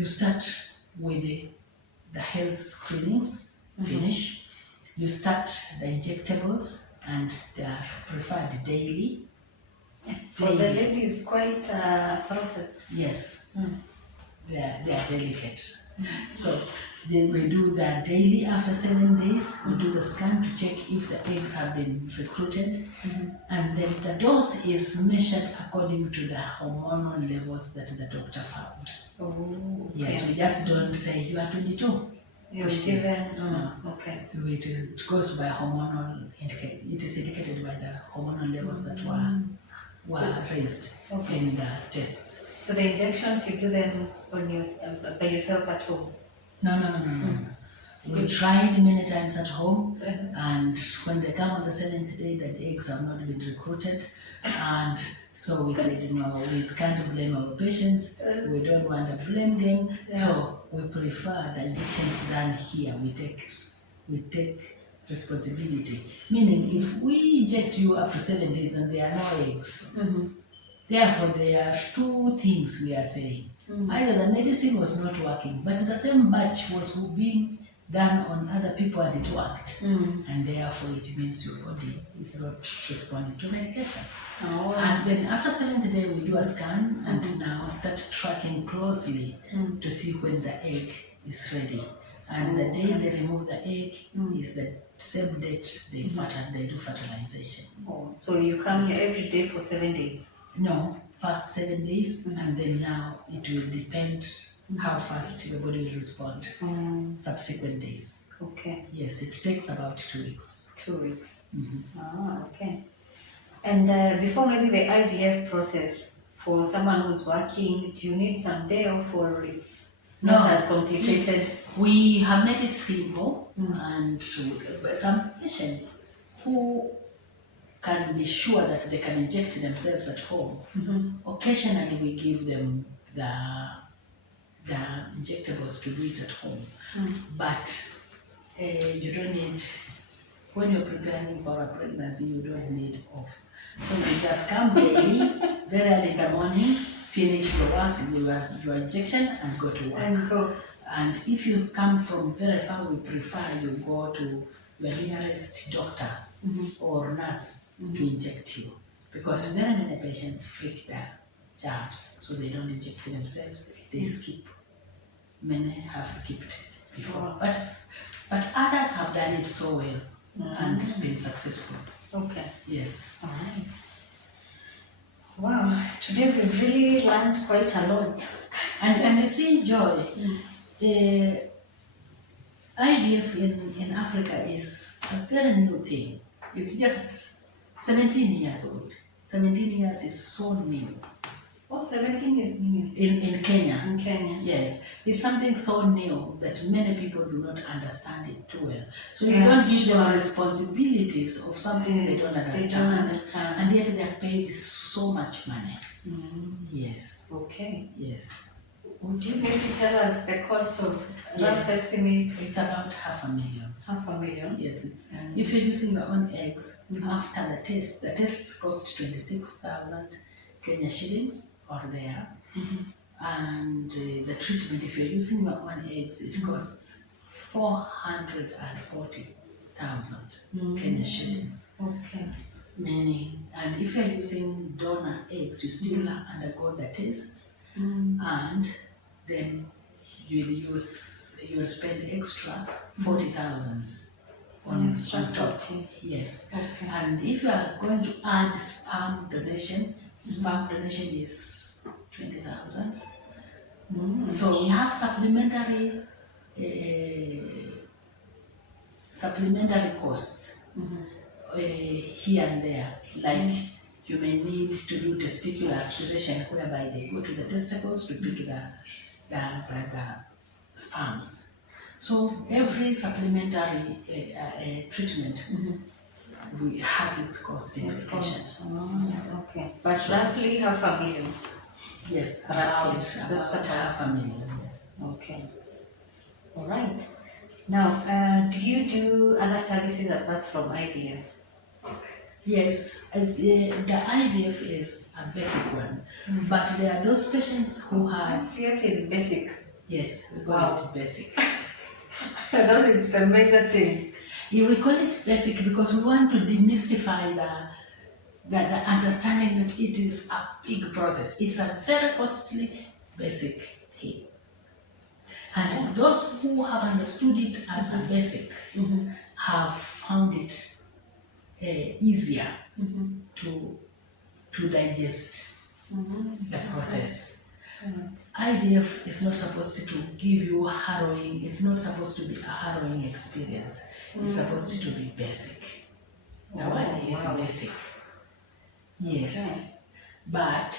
you start with the health screenings, finish. You start the injectables, and they are preferred daily. For the lady, it's quite a process. Yes, they are delicate. So we do that daily. After 7 days, we do the scan to check if the eggs have been recruited, and then the dose is measured according to the hormonal levels that the doctor found. Oh, Yes, we just don't say you are 22. You're given, okay. It goes by hormonal indicator. It is indicated by the hormonal levels that were raised in the tests. So the injections, you do them on by yourself at home? No. We tried many times at home, and when they come on the 7th day, the eggs have not been recruited, and so we said, no, we can't blame our patients. We don't want a blame game, so we prefer the injections done here. We take responsibility. Meaning, if we inject you up to 7 days and there are no eggs, therefore there are two things we are saying. Either the medicine was not working, but the same batch was being done on other people and it worked, and therefore it means your body is not responding to medication. And then after 7th day we do a scan and now start tracking closely to see when the egg is ready. And the day they remove the egg is the same date they do fertilization. So you come here every day for 7 days? No, first 7 days, and then now it will depend how fast your body will respond subsequent days. Okay. Yes, it takes about 2 weeks. 2 weeks. Okay. And before maybe the IVF process, for someone who's working, do you need some day off, or it's not as complicated? We have made it simple, and some patients who can be sure that they can inject themselves at home, occasionally we give them the injectables to do it at home. But you don't need, when you're preparing for a pregnancy, you don't need off. So you just come daily, very early in the morning, finish your work, your injection, and go to work. And if you come from very far, we prefer you go to your nearest doctor or nurse to inject you. Because very many patients fake their jabs, so they don't inject themselves, they skip. Many have skipped before, but others have done it so well and been successful. Okay. Yes. All right. Wow, today we've really learned quite a lot. And you see, Joy, IVF in Africa is a very new thing. It's just 17 years old. 17 years is so new. Oh, 17 is new. In Kenya. In Kenya. Yes. It's something so new that many people do not understand it too well. So you don't give them responsibilities of something they don't understand. They don't understand. And yet they are paid so much money. Yes. Okay. Yes. Would you maybe tell us the cost of rough estimate? It's about $500,000. $500,000? Yes, it's if you're using your own eggs, after the tests cost 26,000 Kenya shillings or there. And the treatment, if you're using your own eggs, it costs 440,000 Kenya shillings. Okay. Meaning, and if you're using donor eggs, you still undergo the tests, and then you'll spend extra 40,000 on top. Yes. Okay. And if you are going to add sperm donation is 20,000. So we have supplementary costs here and there, like you may need to do testicular aspiration, whereby they go to the testicles to pick the sperms. So every supplementary treatment has its cost in education. Okay, but roughly $500,000. Yes, Roughly, about just $500,000. Yes. Okay. All right. Now, do you do other services apart from IVF? Yes, the IVF is a basic one, but there are those patients who have... IVF is basic. Yes, we call Wow. it basic. That is the major thing. Yeah, we call it basic because we want to demystify the understanding that it is a big process. It's a very costly basic thing. And those who have understood it as a basic have found it easier to digest the process. IVF is not supposed to give you harrowing, it's not supposed to be a harrowing experience. It's supposed to be basic. The word is basic. Yes. Okay. But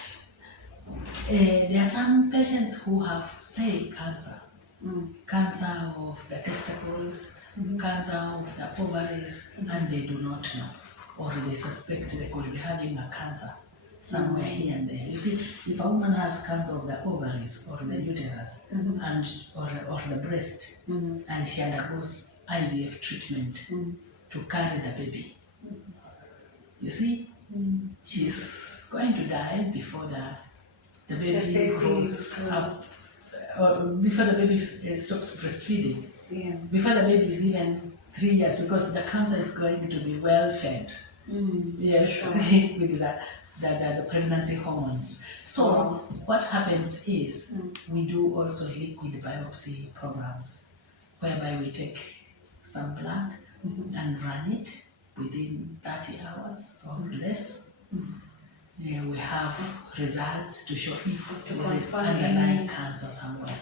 there are some patients who have, say, cancer. Cancer of the testicles, cancer of the ovaries, and they do not know. Or they suspect they could be having a cancer somewhere here and there. You see, if a woman has cancer of the ovaries or the uterus and or the breast, and she undergoes IVF treatment to carry the baby, you see, she's going to die before the baby grows up, or before the baby stops breastfeeding. Yeah. Before the baby is even 3 years, because the cancer is going to be well fed. Yes, with the pregnancy hormones. So what happens is we do also liquid biopsy programs, whereby we take some blood and run it within 30 hours or less. Yeah, we have results to show if there is underlying cancer somewhere.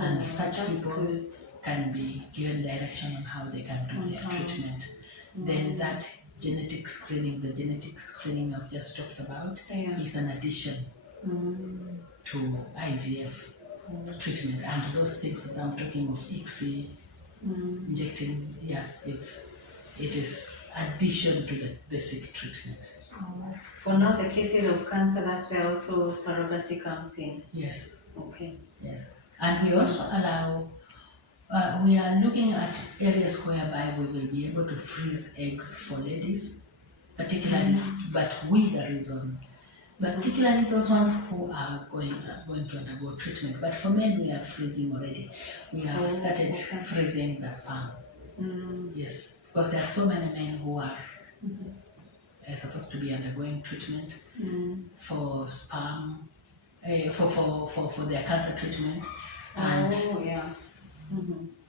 And such people can be given direction on how they can do their treatment. Then that genetic screening, the genetic screening I've just talked about, is an addition to IVF treatment. And those things that I'm talking of, ICSI, injecting, it is addition to the basic treatment. For now, the cases of cancer, that's where also surrogacy comes in. Yes. Okay. Yes. And we also allow, we are looking at areas whereby we will be able to freeze eggs for ladies, particularly, but with a reason. Particularly those ones who are going to undergo treatment. But for men, we are freezing already. We have started freezing the sperm. Yes, because there are so many men who are supposed to be undergoing treatment for sperm, for their cancer treatment, and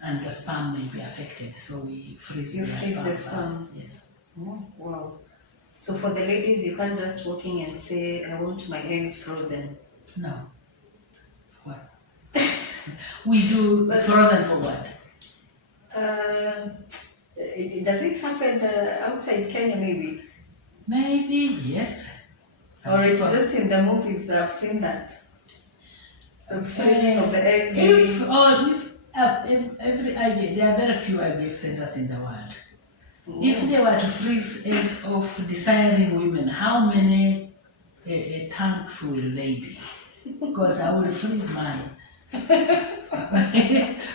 and the sperm may be affected, so we freeze their sperm first. Yes. Oh, wow. So for the ladies, you can't just walk in and say, I want my eggs frozen. No. What? We do frozen for what? Does it happen outside Kenya maybe? Maybe, yes. Or it's just in the movies, I've seen that. Freezing of the eggs. If every IVF, there are very few IVF centers in the world. If they were to freeze eggs of desiring women, how many tanks will they be? Because I will freeze mine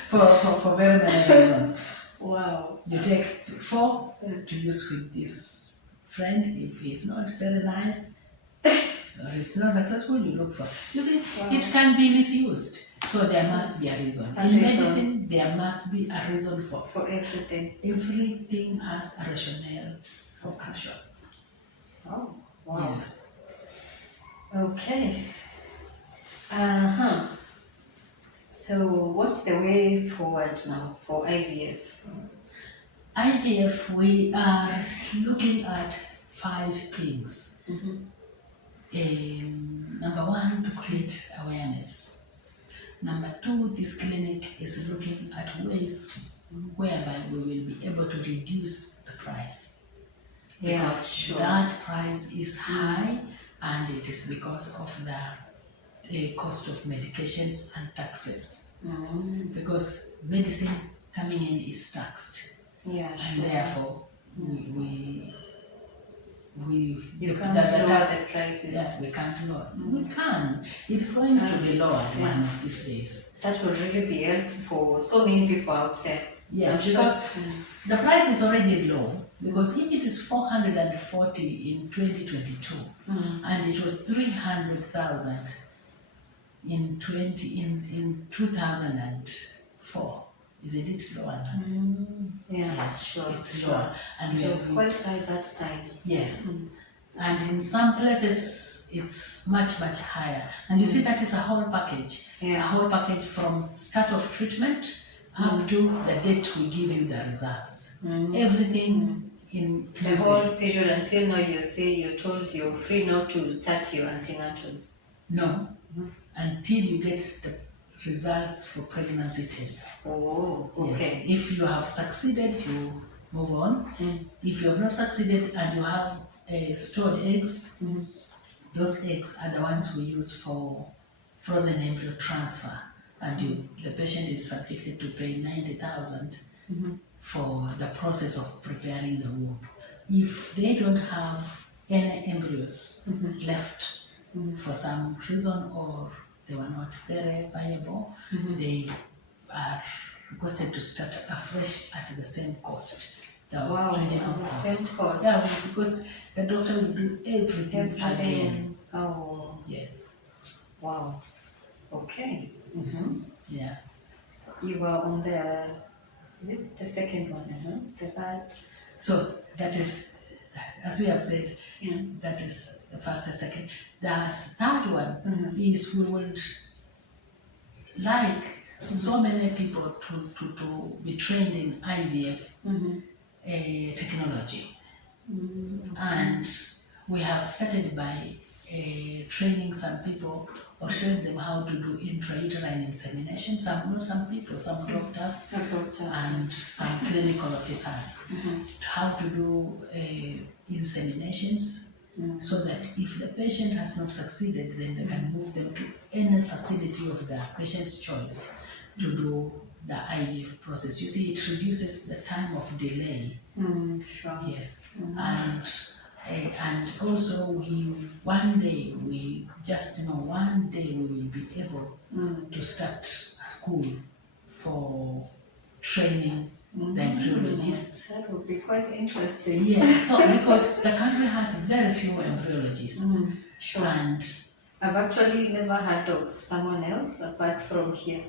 for very many reasons. Wow. You take 4 to use with this friend. If he's not very nice or it's not successful, you look for. You see, it can be misused. So there must be a reason. In medicine, there must be a reason for everything. Everything has a rationale for action. Oh, wow. Yes. Okay. So what's the way forward now for IVF? IVF, we are looking at 5 things. Number 1, to create awareness. Number 2, this clinic is looking at ways whereby we will be able to reduce the price. Because that price is high, and it is because of the cost of medications and taxes. Because medicine coming in is taxed. And therefore, you can't lower the prices. Yeah, we can't lower. We can. It's going to be lowered one of these days. That would really be helpful for so many people out there. Yes, because the price is already low. Because if it is 440 in 2022 and it was 300,000 in 2004. Is it lower now? Yeah, Yes, sure. it's sure. lower. And It we was have, quite high that time. yes. And in some places it's much higher. And you see that is a whole package. Yeah. A whole package from start of treatment up to the date we give you the results. Everything The inclusive. whole period until now you say you're told you're free not to start your antenatals. No, until you get the results for pregnancy test. Oh, okay. Yes. If you have succeeded, you move on. If you have not succeeded and you have stored eggs, those eggs are the ones we use for frozen embryo transfer, and the patient is subjected to pay 90,000 for the process of preparing the womb. If they don't have any embryos left for some reason, or they were not very viable, they are requested to start afresh at the same cost. The original the cost. same cost. Yeah, because the doctor will do everything again. Oh, Yes. wow. Okay. Yeah. You were on is it the second one, the third? So that is, as we have said, Yeah. that is the first and second. The third one is we would like so many people to be trained in IVF technology. And we have started by training some people or showing them how to do intrauterine insemination. Some people, some doctors, and some clinical officers, how to do inseminations, so that if the patient has not succeeded, then they can move them to any facility of the patient's choice to do the IVF process. You see, it reduces the time of delay. Sure. Yes, and also one day we will be able to start a school for training the embryologists. That would be quite interesting. Yes, so because the country has very few embryologists. Sure. And I've actually never heard of someone else apart from here.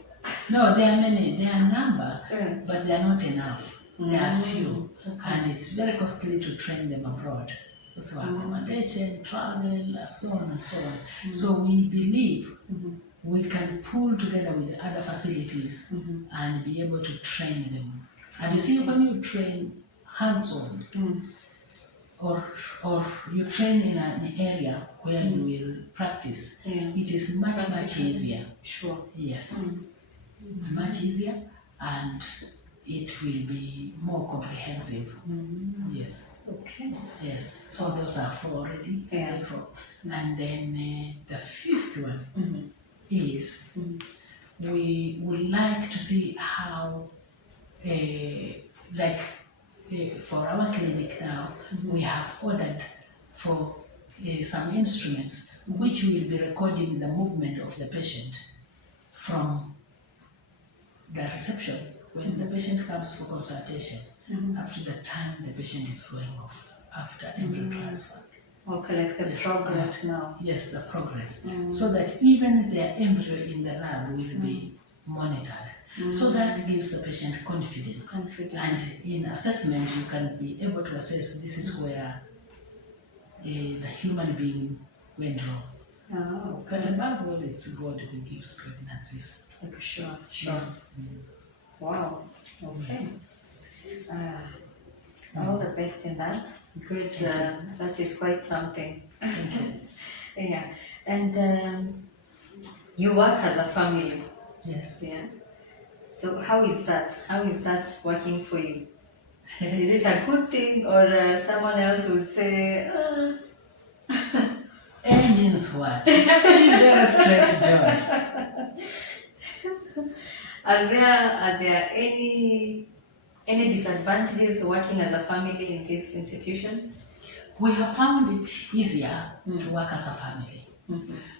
no, there are many, there are a number, but they are not enough. There are few, and it's very costly to train them abroad. So accommodation, travel, so on and so on. So we believe we can pull together with the other facilities and be able to train them. And you see, when you train hands-on, or you train in an area where you will practice, it is much easier. Sure. Yes, it's much easier, and it will be more comprehensive. Yes. Okay. Yes. So those are four already. Yeah. Four. And then the fifth one is we would like to see how, for our clinic now, we have ordered for some instruments which will be recording the movement of the patient from the reception when the patient comes for consultation up to the time the patient is going off after embryo transfer. Okay, like the progress now. Yes, the progress. So that even their embryo in the lab will be monitored. So that gives the patient confidence. And in assessment, you can be able to assess this is where the human being went wrong. Oh, But above all, it's God who gives pregnancies. okay, sure. Wow. Okay. All the best in that. Good. That is quite something. Yeah. And you work as a family. Yes. Yeah. So how is that? How is that working for you? Is it a good thing, or someone else would say, A means what? Just be very straight, Joy. Are there any disadvantages working as a family in this institution? We have found it easier to work as a family.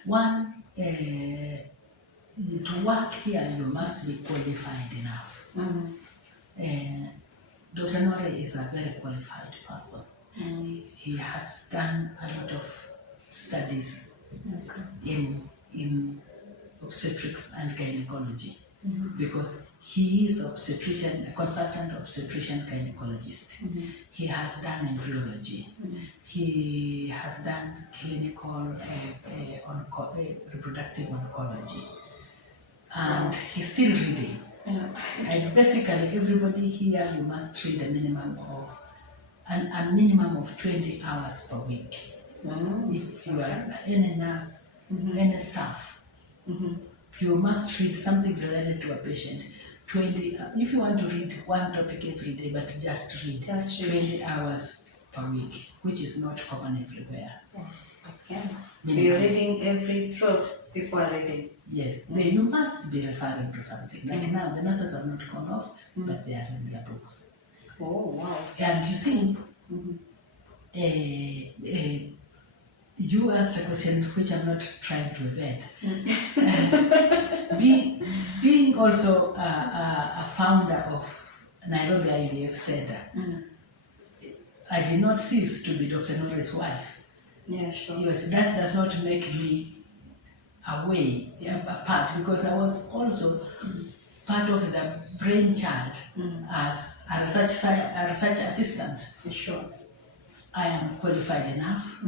One, to work here, you must be qualified enough. Dr. Nore is a very qualified person. He has done a lot of studies in obstetrics and gynecology, because he is a consultant obstetrician gynecologist. He has done embryology. He has done clinical reproductive oncology, and he's still reading. And basically, everybody here, you must read a minimum of 20 hours per week. If you are any nurse, any staff, you must read something related to a patient. 20. If you want to read one topic every day, but just read 20 hours per week, which is not common everywhere. Okay. So you're reading every trope people are reading. Yes, then you must be referring to something. Like now, the nurses have not gone off, but they are in their books. Oh, wow. And you see, you asked a question which I'm not trying to evade. Being also a founder of Nairobi IVF Centre, I did not cease to be Dr. Nore's wife. Yeah, sure. Yes, that does not make me apart, because I was also part of the brainchild as a research assistant. Sure. I am qualified enough.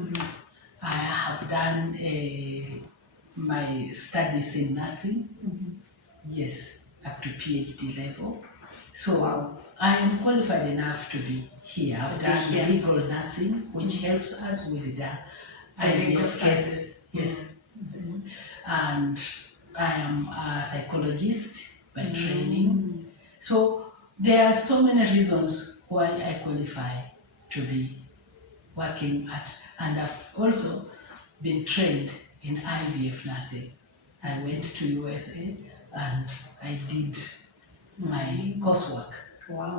I have done my studies in nursing, yes, up to PhD level. So I am qualified enough to be here. I've done legal nursing, which helps us with the IVF cases. Yes. And I am a psychologist by training. So there are so many reasons why I qualify to be working at, and I've also been trained in IVF nursing. I went to USA and I did my coursework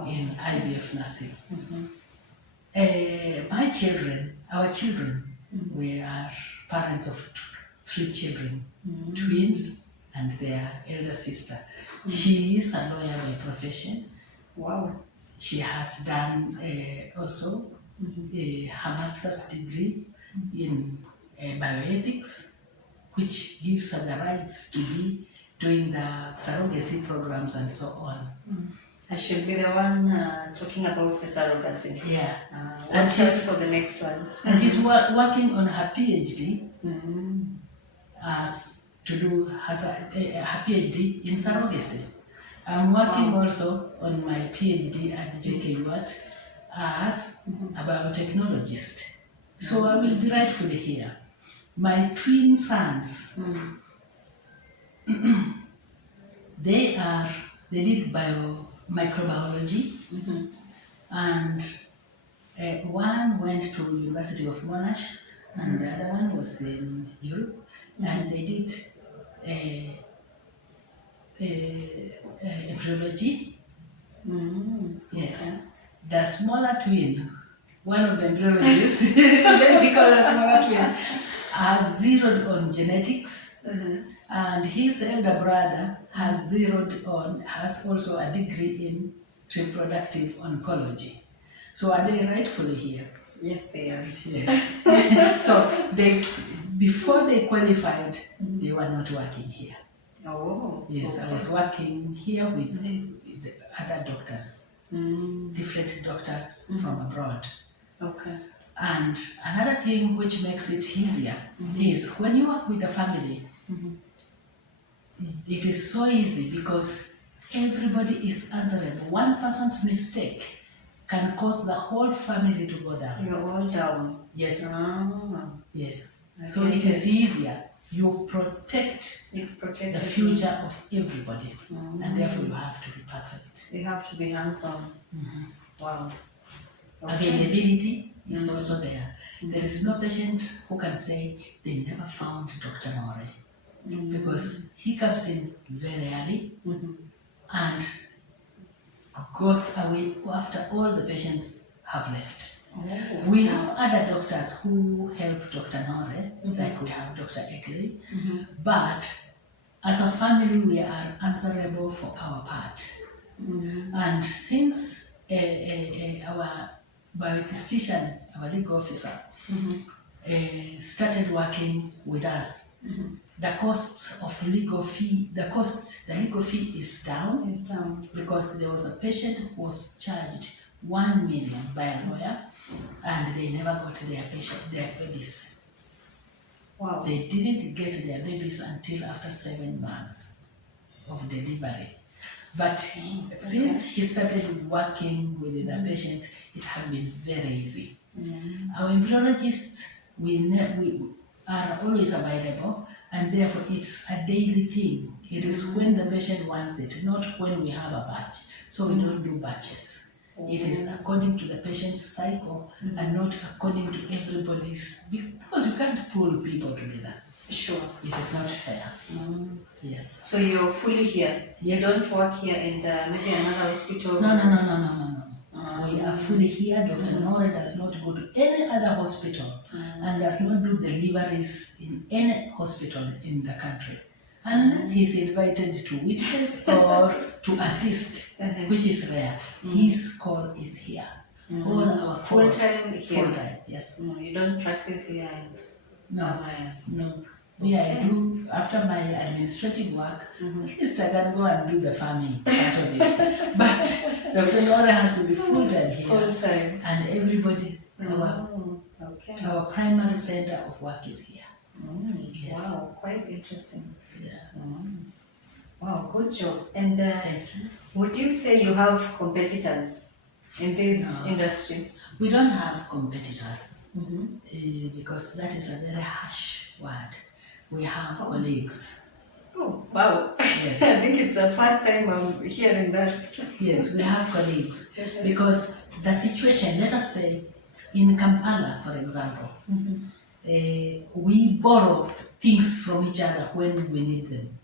in IVF nursing. Our children, we are parents of 3 children, twins and their elder sister. She is a lawyer by profession. Wow. She has done also her master's degree in bioethics, which gives her the rights to be doing the surrogacy programs and so on. I should be the one talking about the surrogacy. Yeah. And she's for the next one. And she's working on her PhD her PhD in surrogacy. I'm working also on my PhD at JKUAT as a biotechnologist. So I will be rightfully here. My twin sons, they did microbiology, and one went to University of Monash, and the other one was in Europe, and they did embryology. Yes. Okay. The smaller twin, one of the embryologists, we call a smaller twin, has zeroed on genetics, and his elder brother has also a degree in reproductive oncology. So are they rightfully here? Yes, they are. Yes. So before they qualified, they were not working here. Oh. Yes, okay. I was working here with the other doctors, different doctors from abroad. Okay. And another thing which makes it easier is when you work with a family, it is so easy because everybody is answerable. One person's mistake can cause the whole family to go down. You're all down. Yes. Yes. Okay. So it is easier. You protect the future of everybody, and therefore you have to be perfect. You have to be hands-on. Wow. Okay. Availability is also there. There is no patient who can say they never found Dr. Nore, because he comes in very early and goes away after all the patients have left. We have other doctors who help Dr. Nore, like we have Dr. Egley, but as a family we are answerable for our part. And since our biostatistician, our legal officer, started working with us, the costs of legal fee, the legal fee is down. It's down. Because there was a patient who was charged 1 million by a lawyer, and they never got their babies. Wow. They didn't get their babies until after 7 months of delivery. But since she started working with the patients, it has been very easy. Our embryologists, we are always available, and therefore it's a daily thing. It is when the patient wants it, not when we have a batch. So we don't do batches. It is according to the patient's cycle and not according to everybody's, because you can't pull people together. Sure. It is not fair. Yes. So you're fully here? Yes. You don't work here in maybe another hospital? No. We are fully here. Dr. Nora does not go to any other hospital and does not do deliveries in any hospital in the country, unless he's invited to witness or to assist, which is rare. His call is here. All our full time here? Full time, yes. You don't practice here and somewhere? No. I do, after my administrative work, at least I can go and do the farming part of it. But Dr. Nora has to be full-time here. Full-time. And everybody, our primary center of work is here. Yes. Wow, quite interesting. Yeah. Wow, good job. And Thank you. Would you say you have competitors in this industry? We don't have competitors because that is a very harsh word. We have colleagues. Oh, wow. Yes. I think it's the first time I'm hearing that. Yes, we have colleagues. Because the situation, let us say, in Kampala, for example, we borrow things from each other when we need them.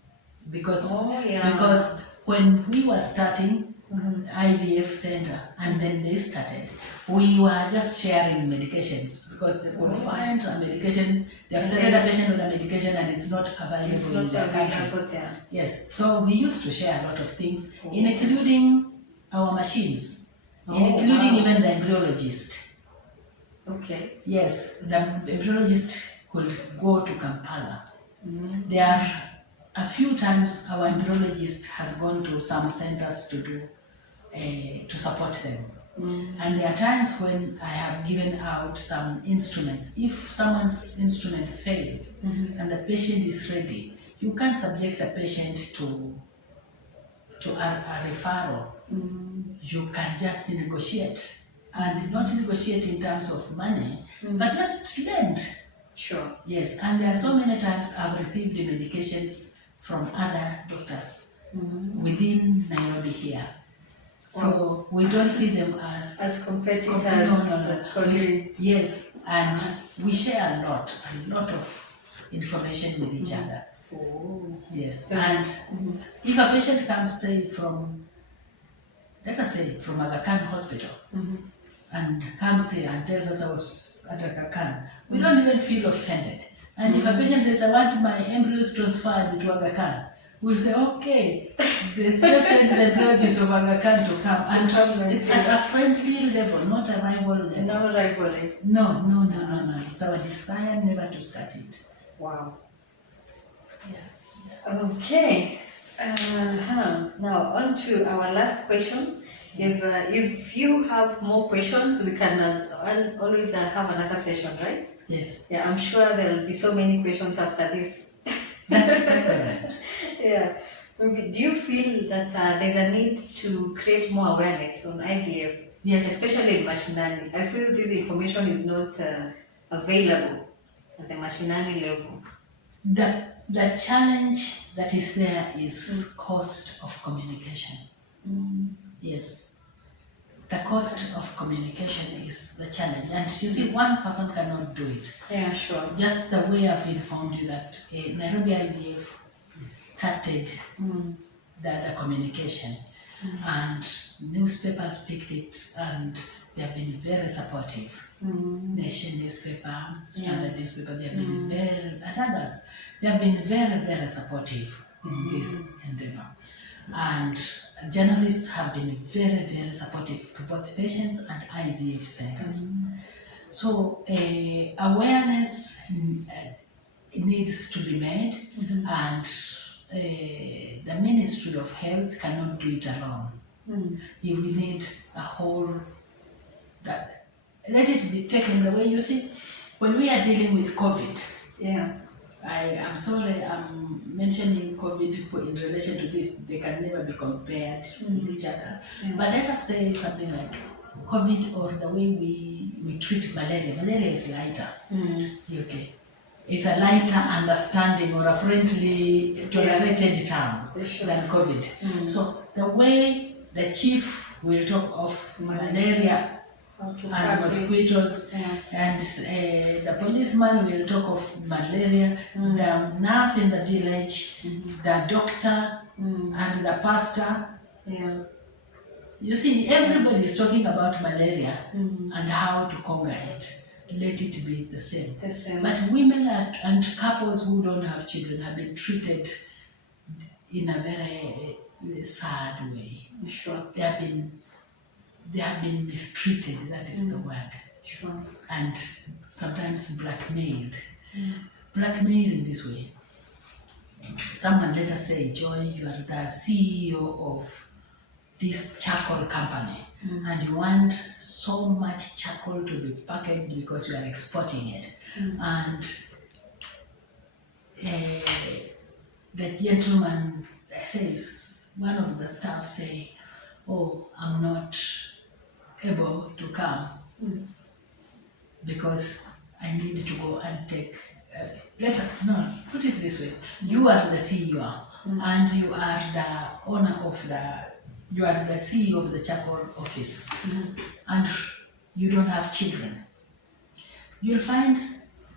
Because when we were starting IVF Centre and then they started, we were just sharing medications because they could find a medication, they have started a patient with a medication and it's not available in their country. Yes, so we used to share a lot of things, including our machines, including even the embryologist. Okay. Yes, the embryologist could go to Kampala. There are a few times our embryologist has gone to some centers to do, to support them. And there are times when I have given out some instruments. If someone's instrument fails and the patient is ready, you can't subject a patient to a referral. You can just negotiate, and not negotiate in terms of money, but just lend. Sure. Yes, and there are so many times I've received the medications from other doctors within Nairobi here. So we don't see them as competitors. No. Yes, and we share a lot of information with each other. Yes, so and if a patient comes, say let us say from Aga Khan Hospital, and comes here and tells us I was at Aga Khan, we don't even feel offended. And if a patient says, I want my embryos transferred to Aga Khan, we'll say, okay, just send the embryologist of Aga Khan to come. And it's at a friendly level, not a rival level. No rivalry. No. It's our desire never to start it. Wow. Yeah. Okay. Now on to our last question. If you have more questions, we can always have another session, right? Yes. Yeah, I'm sure there will be so many questions after this. That's excellent. Yeah. Do you feel that there's a need to create more awareness on IVF? Yes. Especially in Mashinani. I feel this information is not available at the Mashinani level. The challenge that is there is cost of communication. Yes. The cost of communication is the challenge. And you see, one person cannot do it. Yeah, sure. Just the way I've informed you that Nairobi IVF started the communication, and newspapers picked it, and they have been very supportive. Nation newspaper, Standard newspaper, they have been and others, they have been very, very supportive in this endeavor. And journalists have been very, very supportive to both patients and IVF centers. So awareness needs to be made, and the Ministry of Health cannot do it alone. We need a whole, that, let it be taken away. You see, when we are dealing with COVID, I am sorry, I'm mentioning COVID in relation to this, they can never be compared with each other. But let us say something like COVID, or the way we treat malaria. Malaria is lighter. Okay. It's a lighter understanding, or a friendly, tolerated term than COVID. So the way the chief will talk of malaria and mosquitoes, and the policeman will talk of malaria, the nurse in the village, the doctor, and the pastor. You see, everybody is talking about malaria and how to conquer it. Let it be the same. But women and couples who don't have children have been treated in a very sad way. They have been mistreated, that is the word. And sometimes blackmailed. Blackmailed in this way. Someone, let us say, Joy, you are the CEO of this charcoal company, and you want so much charcoal to be packaged because you are exporting it. And the gentleman says, one of the staff say, oh, I'm not able to come because I need to go and take, put it this way, you are the CEO and you are the owner of you are the CEO of the charcoal office, and you don't have children. You'll find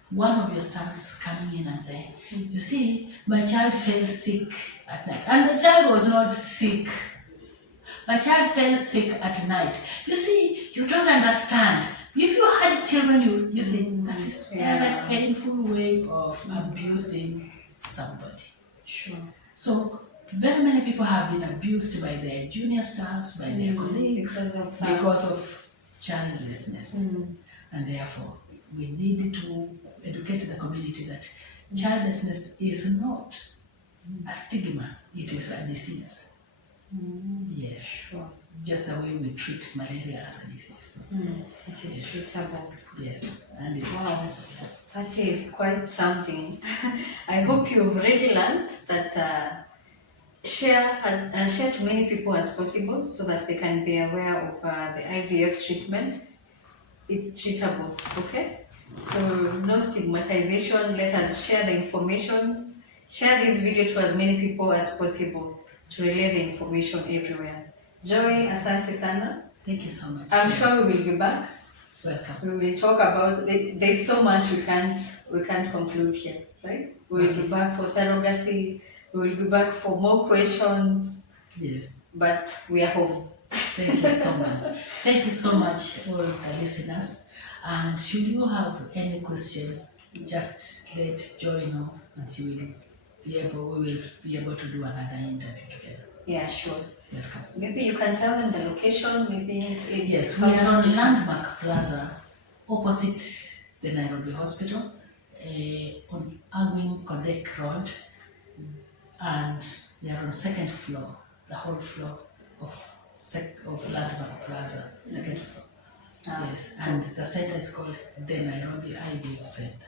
one of your staffs coming in and saying, you see, my child fell sick at night. And the child was not sick. My child fell sick at night. You see, you don't understand. If you had children, you see, that is a very painful way of abusing somebody. So, very many people have been abused by their junior staffs, by their colleagues, because of childlessness. And therefore, we need to educate the community that childlessness is not a stigma, it is a disease. Yes, just the way we treat malaria as a disease. It is treatable. Yes, and it's that is quite something. I hope you've already learned that share to many people as possible so that they can be aware of the IVF treatment. It's treatable, okay? So no stigmatization. Let us share the information. Share this video to as many people as possible to relay the information everywhere. Joy, asante sana. Thank you so much. I'm sure we will be back. Welcome. We will talk about, there's so much we can't conclude here, right? We will be back for surrogacy. We will be back for more questions. Yes. But we are home. Thank you so much. Thank you so much, all the listeners. And should you have any question, just let Joy know, and we will be able to do another interview together. Yeah, sure. Welcome. Maybe you can tell them the location, maybe. Yes, we are on Landmark Plaza, opposite the Nairobi Hospital, on Agwin Kodek Road, and we are on second floor, the whole floor of Landmark Plaza, second floor. Yes, and the center is called the Nairobi IVF Centre.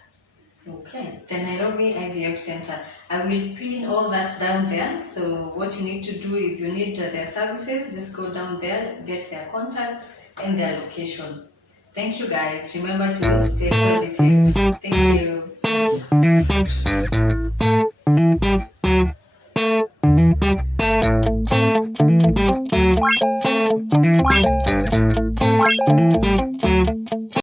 Okay, the Nairobi IVF Centre. I will pin all that down there. So what you need to do, if you need their services, just go down there, get their contacts and their location. Thank you guys. Remember to stay positive. Thank you.